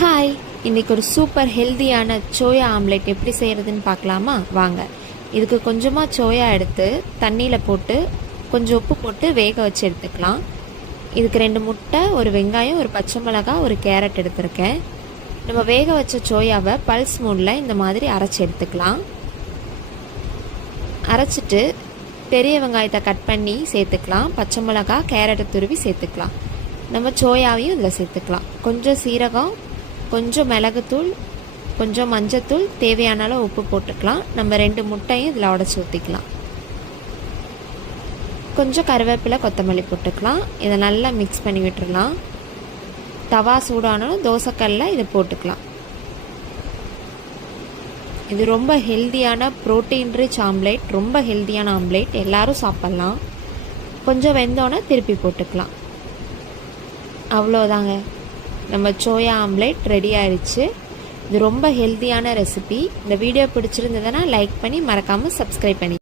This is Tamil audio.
ஹாய், இன்றைக்கி ஒரு சூப்பர் ஹெல்த்தியான சோயா ஆம்லெட் எப்படி செய்கிறதுன்னு பார்க்கலாமா? வாங்க. இதுக்கு கொஞ்சமாக சோயா எடுத்து தண்ணியில் போட்டு கொஞ்சம் உப்பு போட்டு வேக வச்சு எடுத்துக்கலாம். இதுக்கு 2 முட்டை, ஒரு வெங்காயம், ஒரு பச்சை மிளகாய், ஒரு கேரட் எடுத்திருக்கேன். நம்ம வேக வச்ச சோயாவை பல்ஸ் மூடில் இந்த மாதிரி அரைச்சி எடுத்துக்கலாம். அரைச்சிட்டு பெரிய வெங்காயத்தை கட் பண்ணி சேர்த்துக்கலாம். பச்சை மிளகாய், கேரட்டை துருவி சேர்த்துக்கலாம். நம்ம சோயாவையும் இதில் சேர்த்துக்கலாம். கொஞ்சம் சீரகம், கொஞ்சம் மிளகுத்தூள், கொஞ்சம் மஞ்சத்தூள், தேவையான அளவு உப்பு போட்டுக்கலாம். நம்ம 2 முட்டையும் இதில் உடச்சி ஊற்றிக்கலாம். கொஞ்சம் கருவேப்பிலை, கொத்தமல்லி போட்டுக்கலாம். இதை நல்லா மிக்ஸ் பண்ணி விட்டுடலாம். தவா சூடானாலும் தோசைக்கல்லில் இதை போட்டுக்கலாம். இது ரொம்ப ஹெல்த்தியான ப்ரோட்டீன் ரிச் ஆம்லேட், ரொம்ப ஹெல்த்தியான ஆம்லேட், எல்லோரும் சாப்பிட்லாம். கொஞ்சம் வெந்தோன்னே திருப்பி போட்டுக்கலாம். அவ்வளோதாங்க, நம்ம சோயா ஆம்லேட் ரெடி ஆயிடுச்சு. இது ரொம்ப ஹெல்த்தியான ரெசிபி. இந்த வீடியோ பிடிச்சிருந்ததுன்னா லைக் பண்ணி மறக்காமல் சப்ஸ்கிரைப் பண்ணி